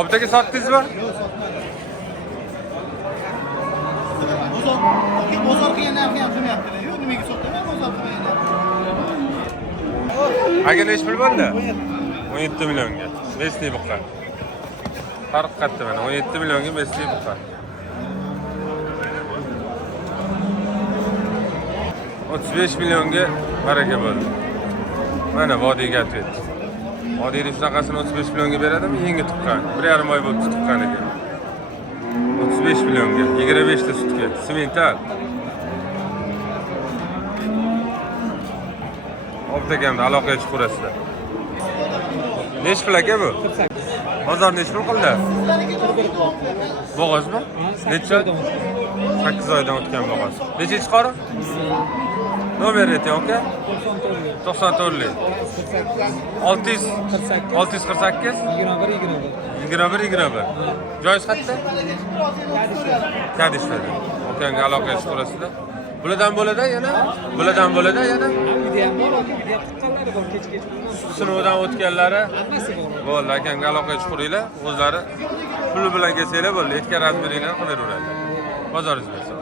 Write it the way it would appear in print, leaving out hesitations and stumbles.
Obdagi sotdingizmi? Bozor qilgan narxi ham qilmayaptilar. Yo'q, nimaga sotaman bozor qilmagan. Aka nechi pul bo'ldi? 17 millionga. Mesli buqa. Farq katta mana 17 millionga mesli buqa. 35 millionga baraka bo'ldi. Mana vodiyga atvet. Vodiyda shunaqasini 35 millionga beradimi? Yangi tuqqan. 1,5 oy bo'lib tuqqan ekan. 35 millionga, 25 ta sutga. Simental. Obdagamda aloqaga chiqurasizlar. Nechi pul aka bu? 48. Bozor nechi pul qildi? Bo'g'ozmi? Necha? 8 oydan o'tgan bo'g'oz. Necha chiqar? Nomer ayting aka. 94. 648 21. Joyingiz qayerda? Kadishda. Akanga aloqaga chiqurasizlar. Bulardan bo'ladi yana? Bulardan bo'ladi yana? Videom bor, video tuqqanlari bor, kech-kech. Sinovdan o'tganlari Hammasi bor. bo'ldi. Akanga aloqaga chiquringlar. O'zlari puli bilan kelsanglar bo'ldi. Etga razmeringlarni qilaveradi. Bozoringiz bo'lsin.